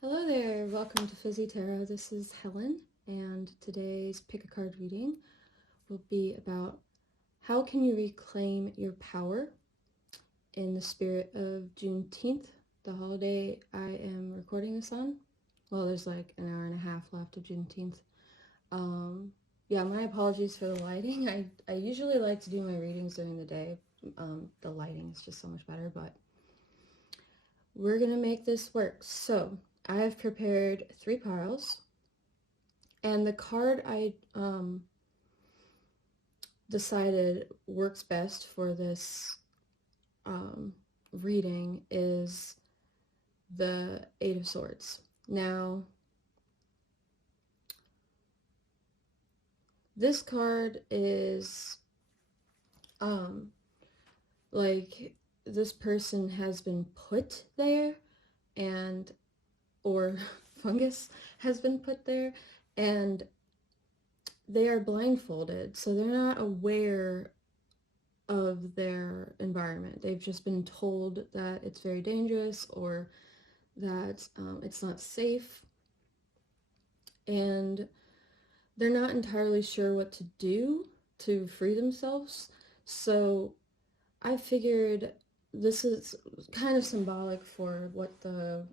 Hello there, welcome to Fizzy Tarot. This is Helen, and today's pick a card reading will be about how can you reclaim your power in the spirit of Juneteenth, the holiday I am recording this on. Well, there's like an hour and a half left of Juneteenth. Yeah, my apologies for the lighting. I usually like to do my readings during the day. The lighting is just so much better, but we're gonna make this work. So I have prepared 3 piles, and the card I decided works best for this reading is the 8 of Swords. Now, this card is like this person has been put there, and or fungus has been put there, and they are blindfolded, so they're not aware of their environment. They've just been told that it's very dangerous or that it's not safe, and they're not entirely sure what to do to free themselves. So I figured this is kind of symbolic for what the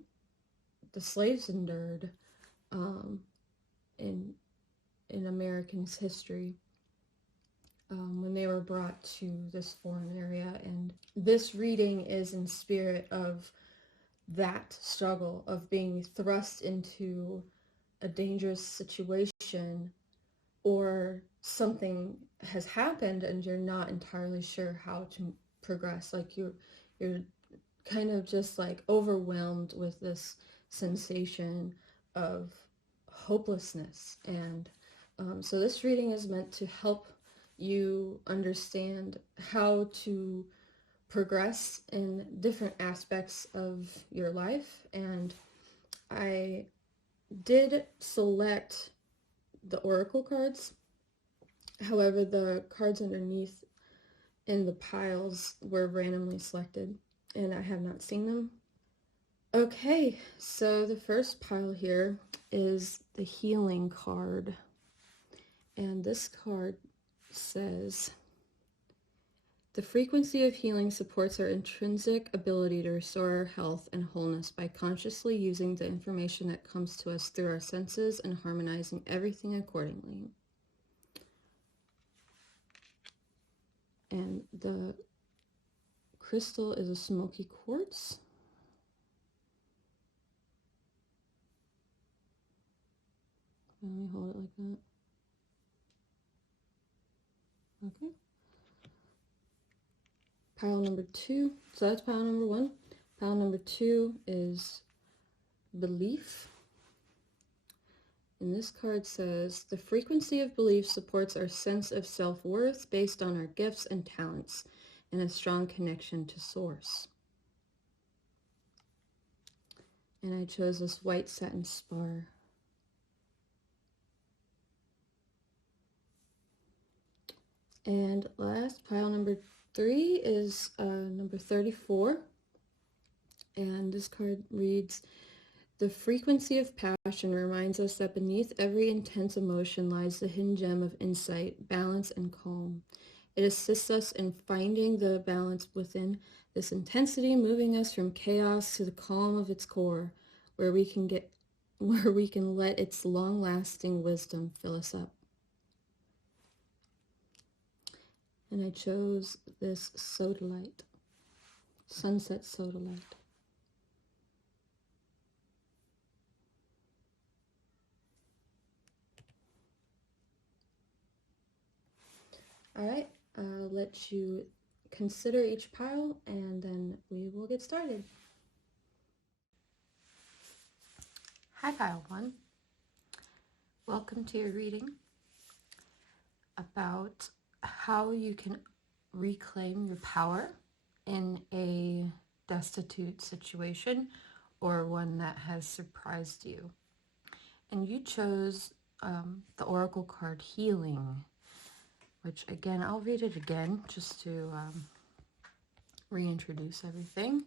slaves endured in Americans' history when they were brought to this foreign area. And this reading is in spirit of that struggle of being thrust into a dangerous situation, or something has happened and you're not entirely sure how to progress. Like you're kind of just like overwhelmed with this sensation of hopelessness. And so this reading is meant to help you understand how to progress in different aspects of your life. And I did select the oracle cards. However, the cards underneath in the piles were randomly selected, and I have not seen them. Okay, so the first pile here is the healing card. And this card says, the frequency of healing supports our intrinsic ability to restore our health and wholeness by consciously using the information that comes to us through our senses and harmonizing everything accordingly. And the crystal is a Smokey quartz. Let me hold it like that. Okay. Pile number 2. So that's pile number 1. Pile number 2 is belief. And this card says, the frequency of belief supports our sense of self-worth based on our gifts and talents and a strong connection to source. And I chose this white satin spar. And last, pile number 3 is number 34. And this card reads, the frequency of passion reminds us that beneath every intense emotion lies the hidden gem of insight, balance, and calm. It assists us in finding the balance within this intensity, moving us from chaos to the calm of its core, where we can let its long-lasting wisdom fill us up. And I chose this Sodalite, Sunset Sodalite. All right, I'll let you consider each pile and then we will get started. Hi, pile 1. Welcome to your reading about how you can reclaim your power in a destitute situation or one that has surprised you. And you chose the oracle card healing. which again, I'll read it again just to reintroduce everything.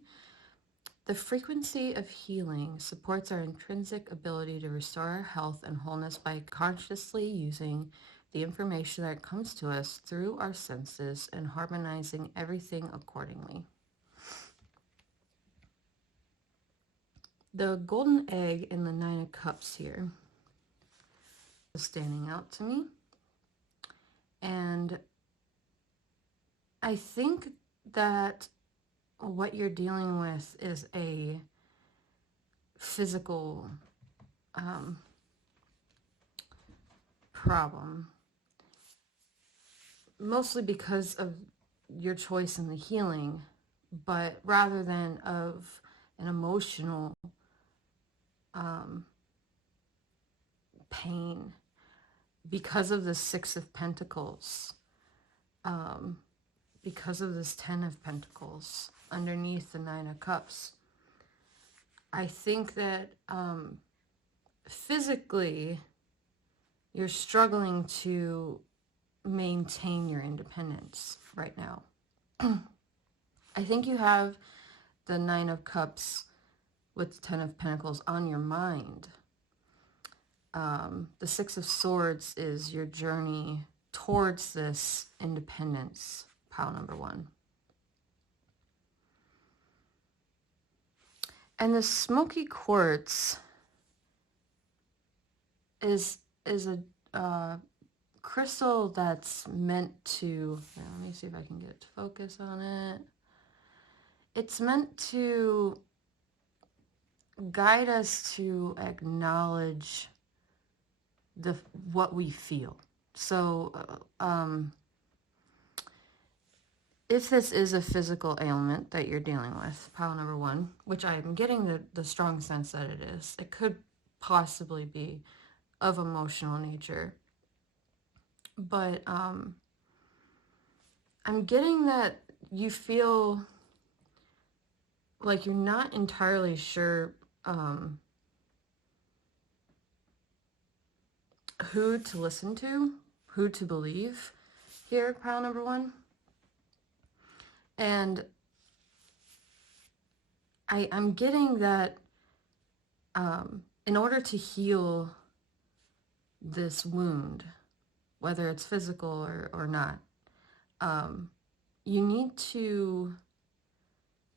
The frequency of healing supports our intrinsic ability to restore our health and wholeness by consciously using the information that comes to us through our senses and harmonizing everything accordingly. The golden egg in the Nine of Cups here is standing out to me. And I think that what you're dealing with is a physical problem, mostly because of your choice in the healing, but rather than of an emotional pain because of the Six of Pentacles, because of this Ten of Pentacles underneath the Nine of Cups. I think that physically you're struggling to maintain your independence right now. I think you have the Nine of Cups with the Ten of Pentacles on your mind. The Six of Swords is your journey towards this independence, pile number one. And the Smokey Quartz is a crystal that's meant to, let me see if I can get it to focus on it. It's meant to guide us to acknowledge what we feel. So if this is a physical ailment that you're dealing with, pile number one, which I'm getting the strong sense that it is, it could possibly be of emotional nature. But I'm getting that you feel like you're not entirely sure who to listen to, who to believe here, pile number one. And I'm getting that in order to heal this wound, whether it's physical or not, you need to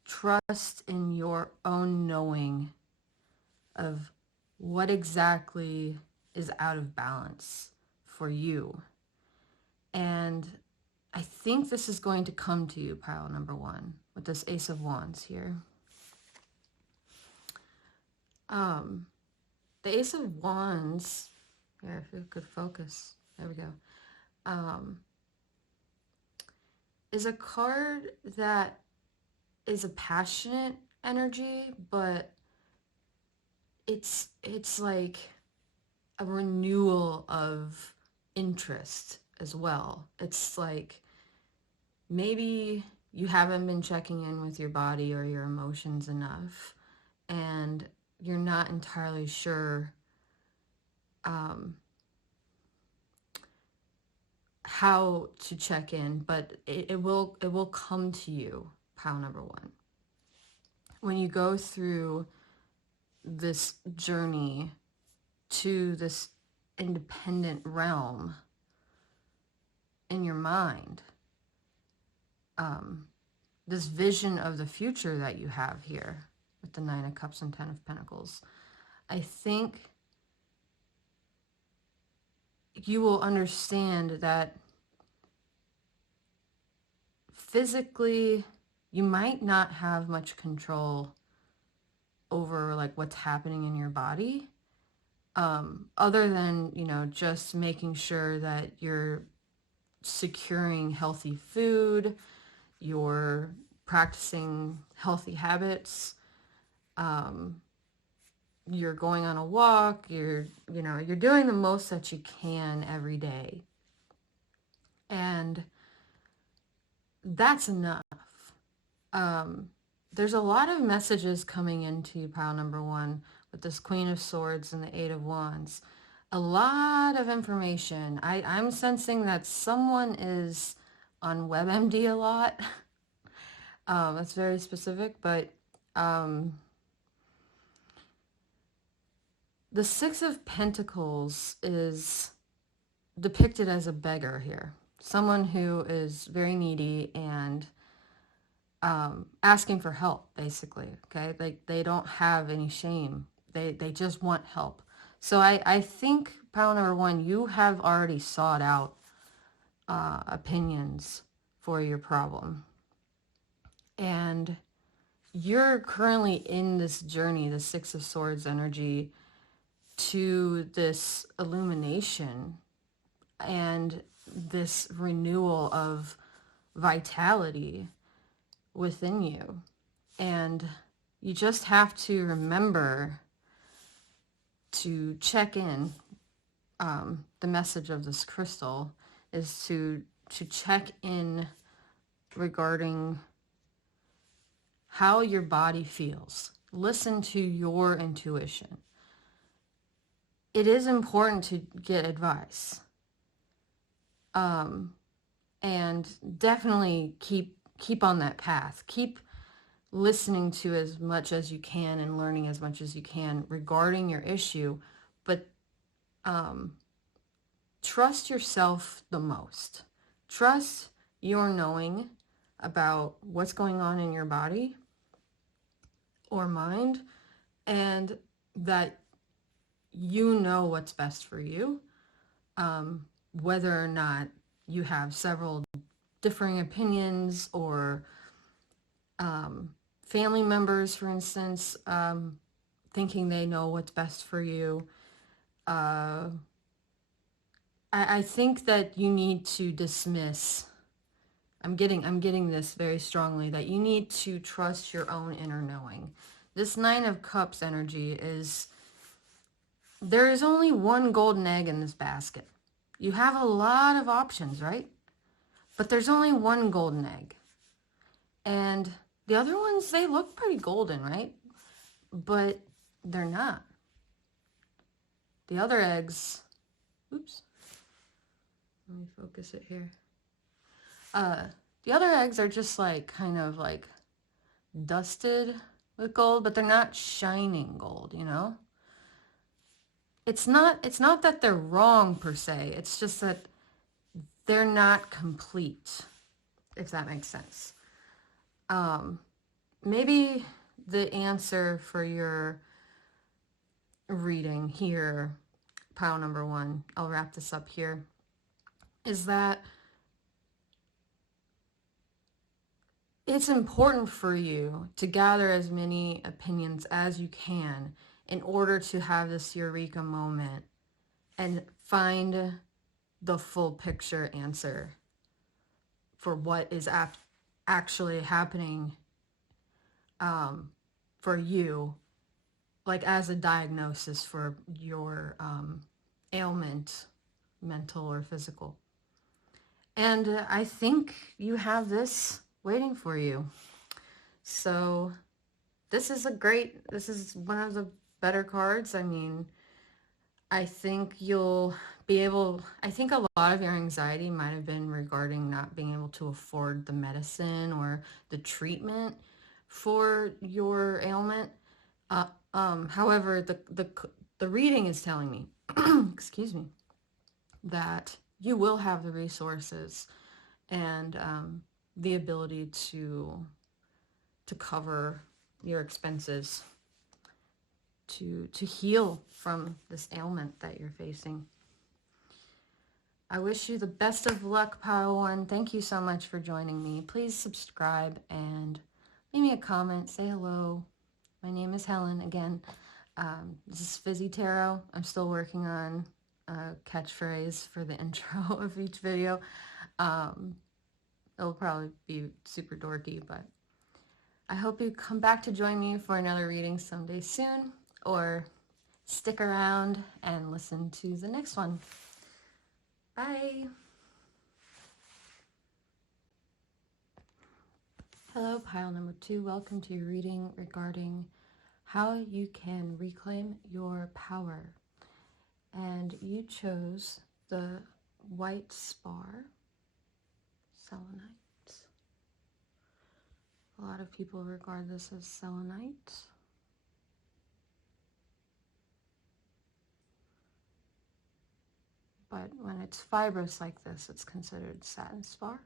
trust in your own knowing of what exactly is out of balance for you. And I think this is going to come to you, pile number one, with this Ace of Wands here. The Ace of Wands, here, if you could focus, there we go, is a card that is a passionate energy, but it's like a renewal of interest as well. It's like maybe you haven't been checking in with your body or your emotions enough, and you're not entirely sure how to check in, but it will come to you, pile number one. When you go through this journey to this independent realm in your mind, this vision of the future that you have here with the Nine of Cups and Ten of Pentacles, I think you will understand that physically you might not have much control over like what's happening in your body, other than, you know, just making sure that you're securing healthy food, you're practicing healthy habits, you're going on a walk, you're doing the most that you can every day. And that's enough. There's a lot of messages coming into you, pile number one, with this Queen of Swords and the Eight of Wands. A lot of information. I'm sensing that someone is on WebMD a lot. That's very specific, but the Six of Pentacles is depicted as a beggar here. Someone who is very needy and asking for help, basically. Okay, they don't have any shame. They just want help. So I think, pile number one, you have already sought out opinions for your problem. And you're currently in this journey, the Six of Swords energy, to this illumination and this renewal of vitality within you. And you just have to remember to check in. The message of this crystal is to check in regarding how your body feels. Listen to your intuition. It is important to get advice. And definitely keep on that path. Keep listening to as much as you can and learning as much as you can regarding your issue, but trust yourself the most. Trust your knowing about what's going on in your body or mind, and that you know what's best for you, whether or not you have several differing opinions or family members, for instance, thinking they know what's best for you. I think that you need to dismiss. I'm getting this very strongly, that you need to trust your own inner knowing. This Nine of Cups energy is, there is only one golden egg in this basket. You have a lot of options, right? But there's only one golden egg. And the other ones, they look pretty golden, right? But they're not. The other eggs, oops, let me focus it here. The other eggs are just like kind of like dusted with gold, but they're not shining gold, you know? It's not that they're wrong per se. It's just that they're not complete, if that makes sense. Maybe the answer for your reading here, pile number one, I'll wrap this up here, is that it's important for you to gather as many opinions as you can in order to have this eureka moment and find the full picture answer for what is actually happening for you, like as a diagnosis for your ailment, mental or physical. And I think you have this waiting for you. So this is one of the better cards. I mean, I think you'll be able, I think a lot of your anxiety might have been regarding not being able to afford the medicine or the treatment for your ailment. However, the reading is telling me, excuse me, that you will have the resources and the ability to cover your expenses to heal from this ailment that you're facing. I wish you the best of luck, Pile One. Thank you so much for joining me. Please subscribe and leave me a comment. Say hello. My name is Helen again. This is Fizzy Tarot. I'm still working on a catchphrase for the intro of each video. It'll probably be super dorky, but I hope you come back to join me for another reading someday soon, or stick around and listen to the next one. Bye. Hello, pile number two. Welcome to your reading regarding how you can reclaim your power. And you chose the white spar selenite. A lot of people regard this as selenite. But when it's fibrous like this, it's considered satin spar.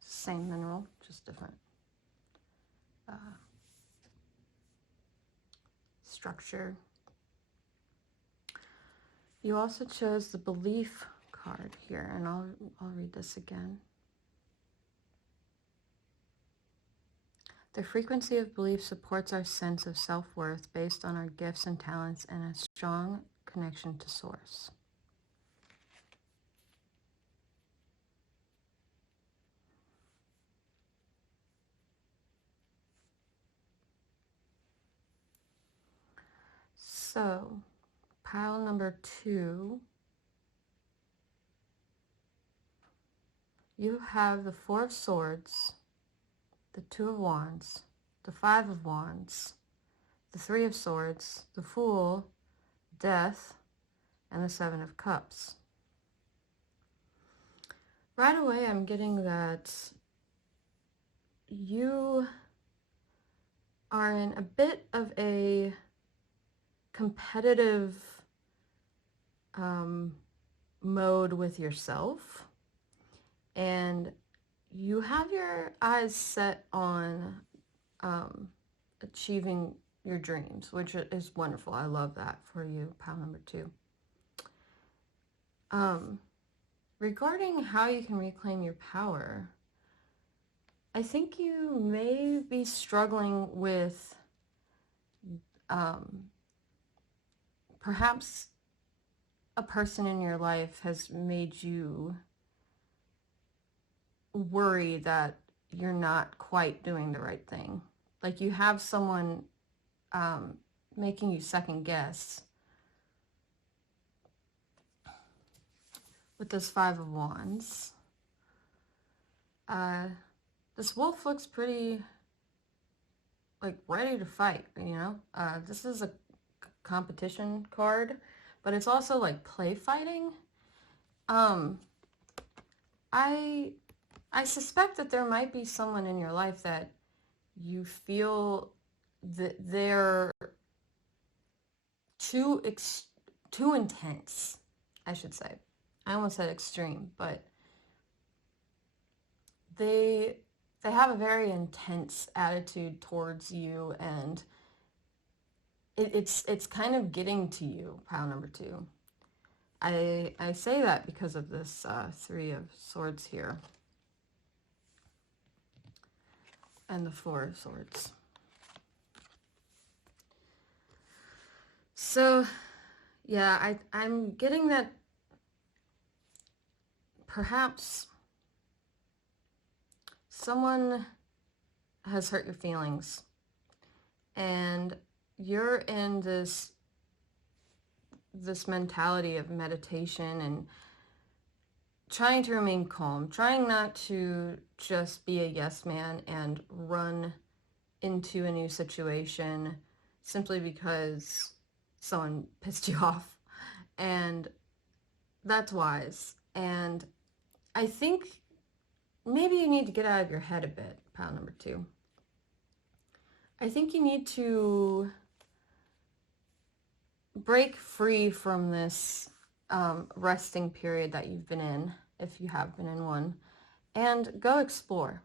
Same mineral, just different structure. You also chose the belief card here, and I'll read this again. The frequency of belief supports our sense of self-worth based on our gifts and talents and a strong connection to source. So, pile number 2, you have the 4 of Swords, the 2 of Wands, the 5 of Wands, the 3 of Swords, the Fool, Death, and the 7 of Cups. Right away, I'm getting that you are in a bit of a competitive mode with yourself, and you have your eyes set on achieving your dreams, which is wonderful. I love that for you, pile number 2. Regarding how you can reclaim your power, I think you may be struggling with perhaps a person in your life has made you worry that you're not quite doing the right thing. Like you have someone making you second guess. With this 5 of Wands, this wolf looks pretty like ready to fight, you know? This is a competition card, but it's also like play fighting. I suspect that there might be someone in your life that you feel that they're too intense, I should say. I almost said extreme, but they have a very intense attitude towards you, and it's kind of getting to you, pile number 2. I say that because of this 3 of Swords here and the 4 of Swords. So yeah, I'm getting that perhaps someone has hurt your feelings and you're in this mentality of meditation and trying to remain calm, trying not to just be a yes man and run into a new situation simply because someone pissed you off. And that's wise. And I think maybe you need to get out of your head a bit, pile number 2. I think you need to break free from this resting period that you've been in, if you have been in one, and go explore.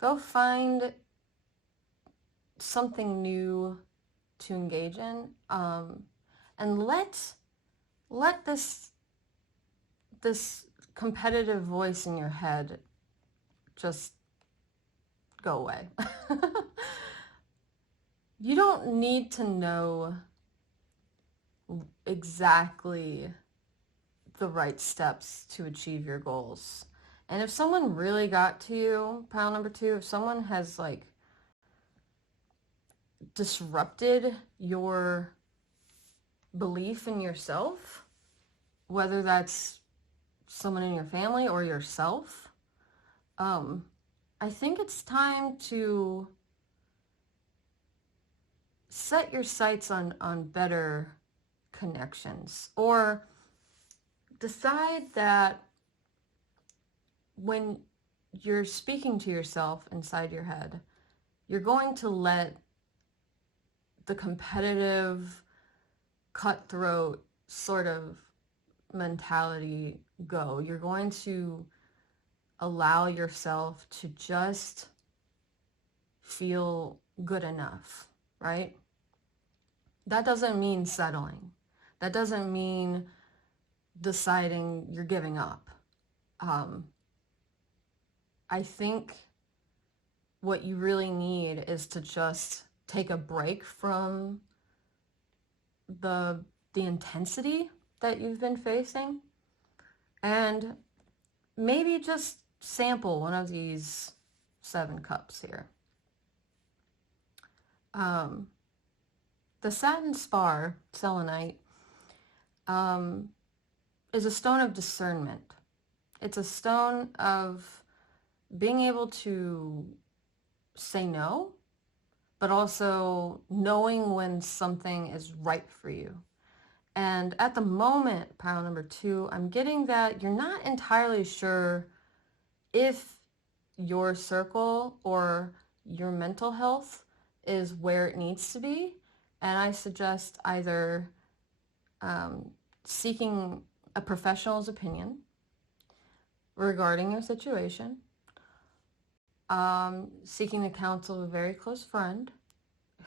Go find something new to engage in, and let this competitive voice in your head just go away. You don't need to know exactly the right steps to achieve your goals. And if someone really got to you, pile number 2, if someone has like disrupted your belief in yourself, whether that's someone in your family or yourself, I think it's time to set your sights on better connections, or decide that when you're speaking to yourself inside your head, you're going to let the competitive, cutthroat sort of mentality go. You're going to allow yourself to just feel good enough, right? That doesn't mean settling. That doesn't mean deciding you're giving up. I think what you really need is to just take a break from the intensity that you've been facing, and maybe just sample one of these 7 cups here. The Satin Spar selenite is a stone of discernment. It's a stone of being able to say no, but also knowing when something is right for you. And at the moment, pile number 2, I'm getting that you're not entirely sure if your circle or your mental health is where it needs to be. And I suggest either seeking a professional's opinion regarding your situation, seeking the counsel of a very close friend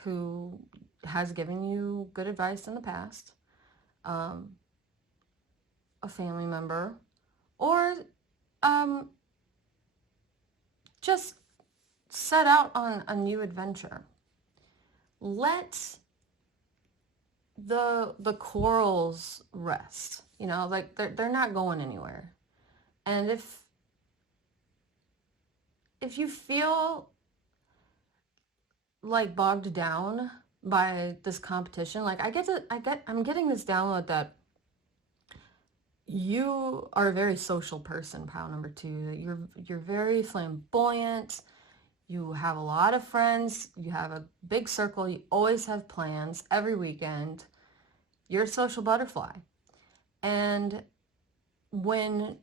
who has given you good advice in the past, a family member, or just set out on a new adventure. Let the corals rest. You know, like they're not going anywhere. And if you feel like bogged down by this competition, like I'm getting this download that you are a very social person, pile number 2. You're very flamboyant. You have a lot of friends. You have a big circle. You always have plans every weekend. You're a social butterfly. And when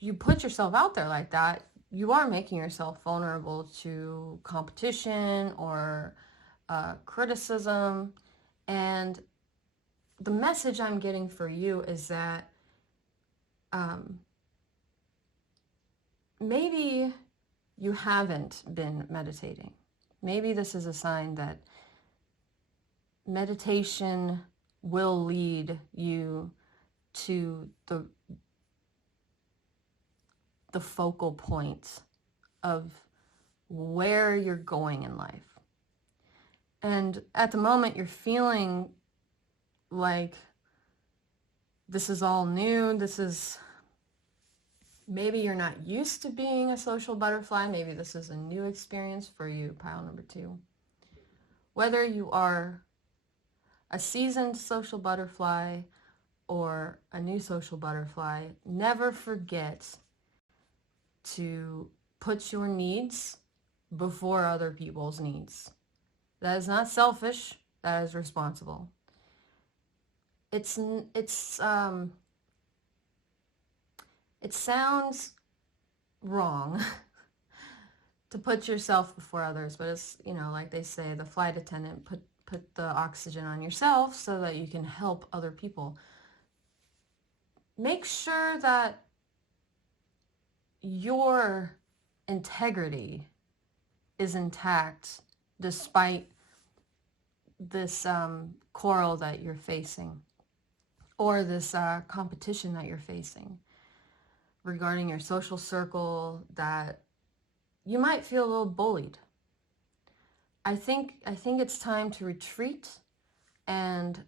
you put yourself out there like that, you are making yourself vulnerable to competition or criticism. And the message I'm getting for you is that maybe you haven't been meditating. Maybe this is a sign that meditation will lead you to the focal point of where you're going in life. And at the moment, you're feeling like this is all new. Maybe you're not used to being a social butterfly. Maybe this is a new experience for you, pile number 2. Whether you are a seasoned social butterfly or a new social butterfly, never forget to put your needs before other people's needs. That is not selfish. That is responsible. It sounds wrong to put yourself before others, but it's, you know, like they say, the flight attendant, put the oxygen on yourself so that you can help other people. Make sure that your integrity is intact despite this quarrel that you're facing, or this competition that you're facing regarding your social circle, that you might feel a little bullied. I think it's time to retreat and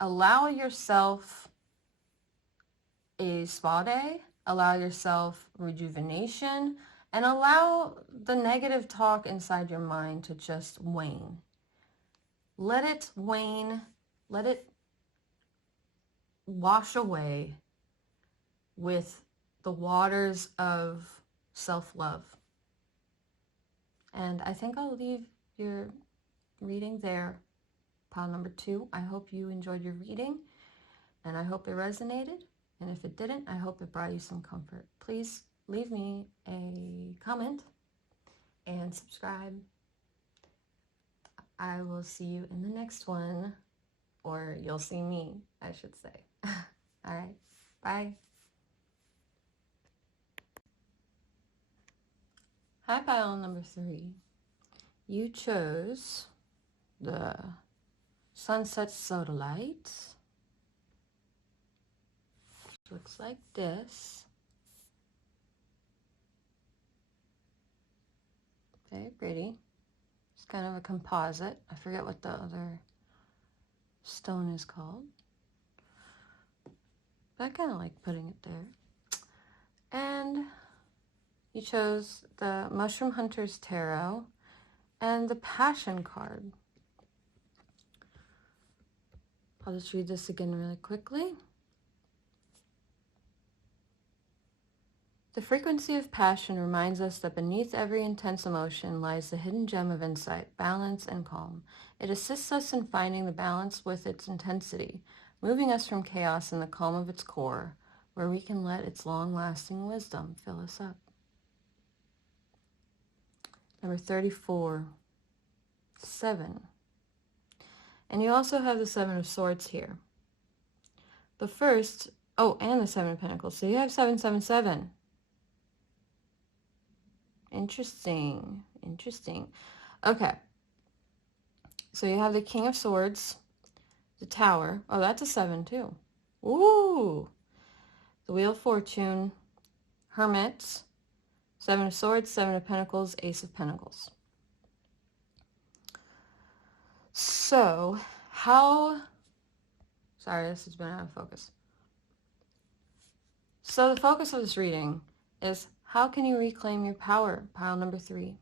allow yourself a spa day, allow yourself rejuvenation, and allow the negative talk inside your mind to just wane. Let it wane, let it wash away with the waters of self-love. And I think I'll leave your reading there. Pile number 2. I hope you enjoyed your reading, and I hope it resonated. And if it didn't, I hope it brought you some comfort. Please leave me a comment and subscribe. I will see you in the next one, or you'll see me, I should say. All right, bye. Hi, pile number 3. You chose the Sunset Sodalite. Looks like this. Very pretty. It's kind of a composite. I forget what the other stone is called. But I kind of like putting it there. And you chose the Mushroom Hunter's Tarot and the Passion card. I'll just read this again really quickly. The frequency of passion reminds us that beneath every intense emotion lies the hidden gem of insight, balance, and calm. It assists us in finding the balance with its intensity, moving us from chaos in the calm of its core, where we can let its long-lasting wisdom fill us up. Number 34, 7. And you also have the 7 of Swords here. The first, and the 7 of Pentacles. So you have 777. Interesting. Okay. So you have the King of Swords, the Tower. Oh, that's a 7 too. Ooh. The Wheel of Fortune, Hermit, 7 of Swords, 7 of Pentacles, Ace of Pentacles. So, sorry, this has been out of focus. So the focus of this reading is, how can you reclaim your power? Pile number 3.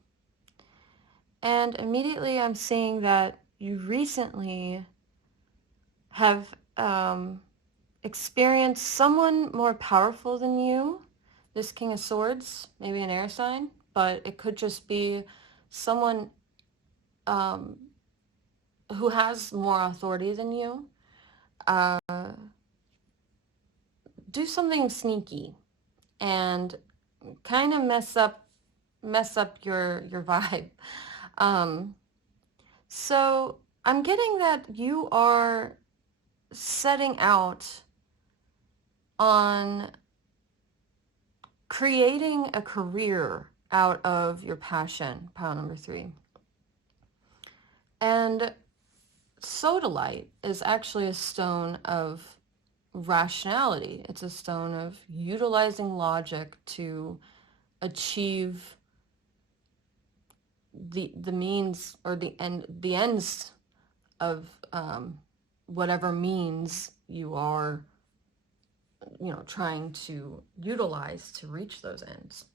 And immediately I'm seeing that you recently have experienced someone more powerful than you. This King of Swords, maybe an air sign, but it could just be someone who has more authority than you. Do something sneaky and kind of mess up your vibe. So I'm getting that you are setting out on creating a career out of your passion, pile number 3. And Sodalite is actually a stone of rationality. It's a stone of utilizing logic to achieve the means or the ends of whatever means you are trying to utilize to reach those ends.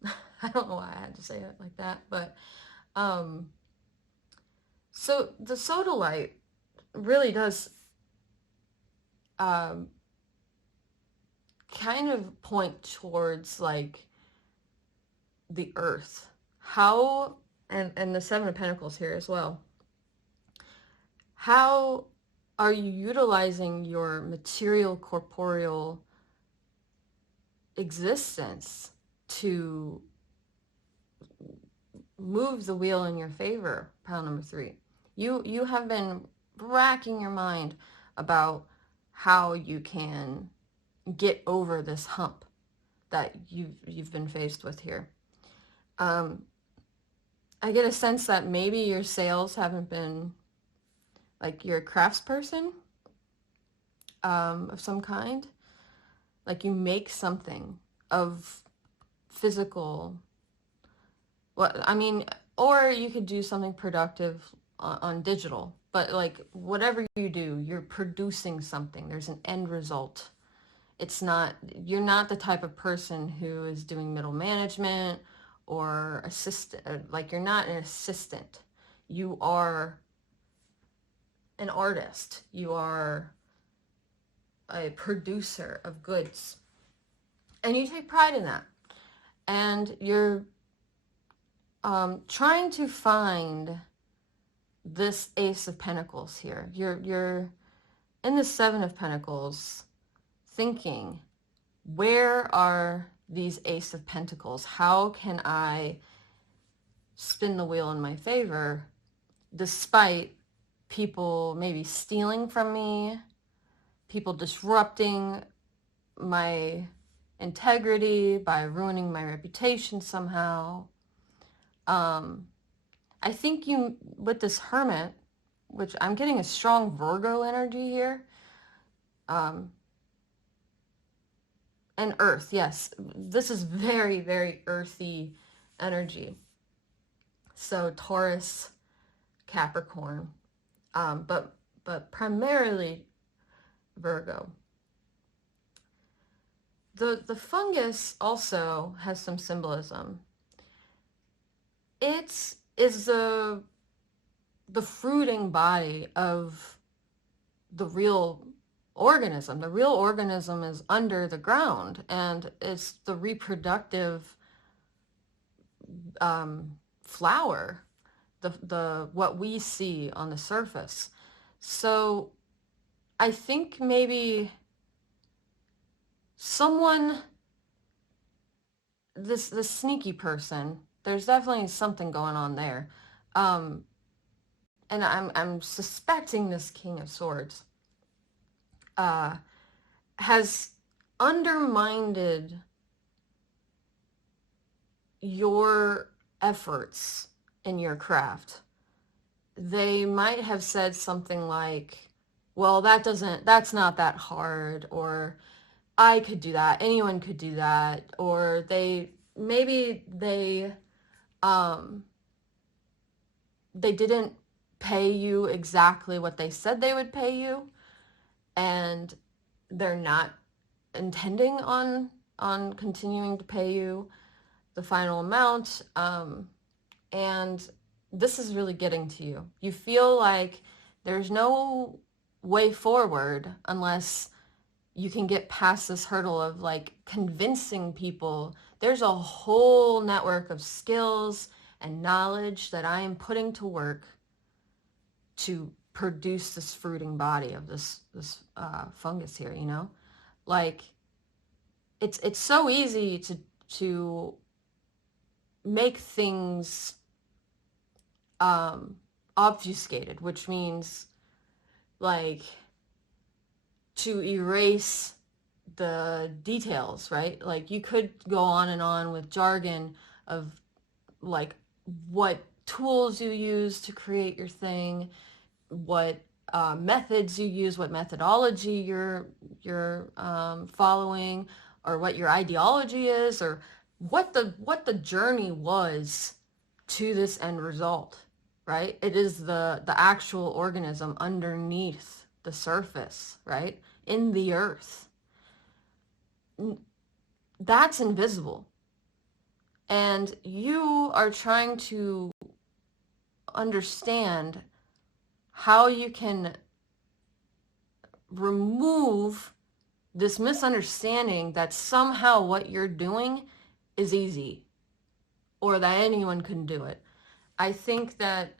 I don't know why I had to say it like that, but so the Sodalite really does kind of point towards like the earth. How, and the 7 of Pentacles here as well. How are you utilizing your material, corporeal existence to move the wheel in your favor, pile number 3? You have been racking your mind about how you can get over this hump that you've been faced with here. I get a sense that maybe your sales haven't been, like, you're a craftsperson of some kind. Like you make something of physical, or you could do something productive on digital, but like whatever you do, you're producing something. There's an end result. You're not the type of person who is doing middle management or assistant, like you're not an assistant. You are an artist. You are a producer of goods. And you take pride in that. And you're trying to find this Ace of Pentacles here. You're in the Seven of Pentacles thinking, where are these Ace of Pentacles? How can I spin the wheel in my favor despite people maybe stealing from me, people disrupting my integrity by ruining my reputation somehow. I think you, with this Hermit, which I'm getting a strong Virgo energy here, and Earth, yes, this is very, very earthy energy. So Taurus, Capricorn, but primarily Virgo. The fungus also has some symbolism. It is the fruiting body of the real organism. The real organism is under the ground, and it's the reproductive flower, the what we see on the surface. So I think maybe someone, this sneaky person, there's definitely something going on there. And I'm suspecting this King of Swords has undermined your efforts in your craft. They might have said something like, well, that's not that hard, or I could do that, anyone could do that, or they didn't pay you exactly what they said they would pay you, and they're not intending on continuing to pay you the final amount, and this is really getting to you. You feel like there's no way forward unless you can get past this hurdle of like convincing people. There's a whole network of skills and knowledge that I am putting to work to produce this fruiting body of this fungus here, you know? Like, it's so easy to make things obfuscated, which means like to erase the details, right? Like you could go on and on with jargon of like what tools you use to create your thing, what methods you use, what methodology you're following, or what your ideology is, or what the journey was to this end result, right? It is the actual organism underneath the surface, right? In the earth. That's invisible. And you are trying to understand how you can remove this misunderstanding that somehow what you're doing is easy, or that anyone can do it. I think that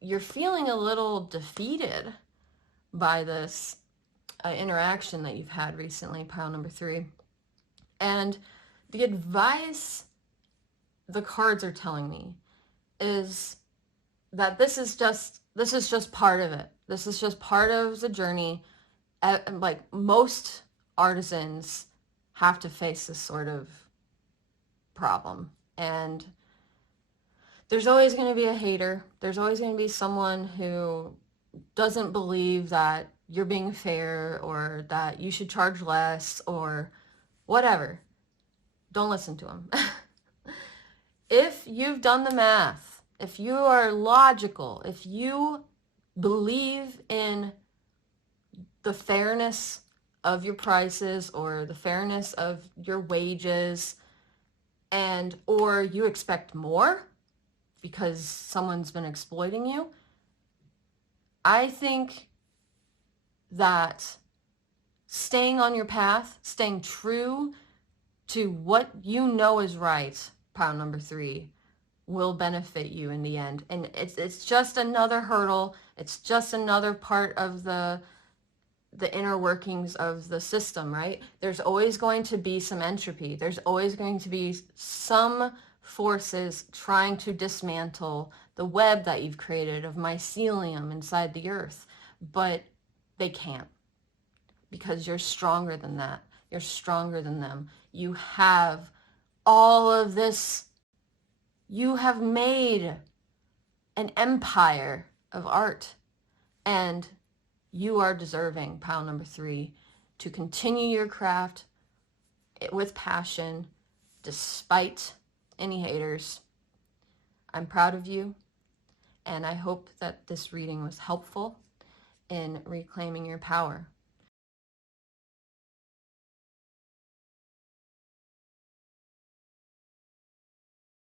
you're feeling a little defeated by this interaction that you've had recently, pile number 3. And the advice the cards are telling me is that this is just part of it. This is just part of the journey. Like most artisans have to face this sort of problem. And there's always going to be a hater. There's always going to be someone who doesn't believe that you're being fair, or that you should charge less, or whatever. Don't listen to them. If you've done the math, if you are logical, if you believe in the fairness of your prices or the fairness of your wages, and or you expect more because someone's been exploiting you, I think that staying on your path, staying true to what you know is right, pile number 3, will benefit you in the end. And it's just another hurdle. It's just another part of the inner workings of the system, right? There's always going to be some entropy. There's always going to be some forces trying to dismantle the web that you've created of mycelium inside the earth. But they can't, because you're stronger than that. You're stronger than them. You have all of this. You have made an empire of art, and you are deserving, pile number 3, to continue your craft with passion despite any haters. I'm proud of you, and I hope that this reading was helpful in reclaiming your power.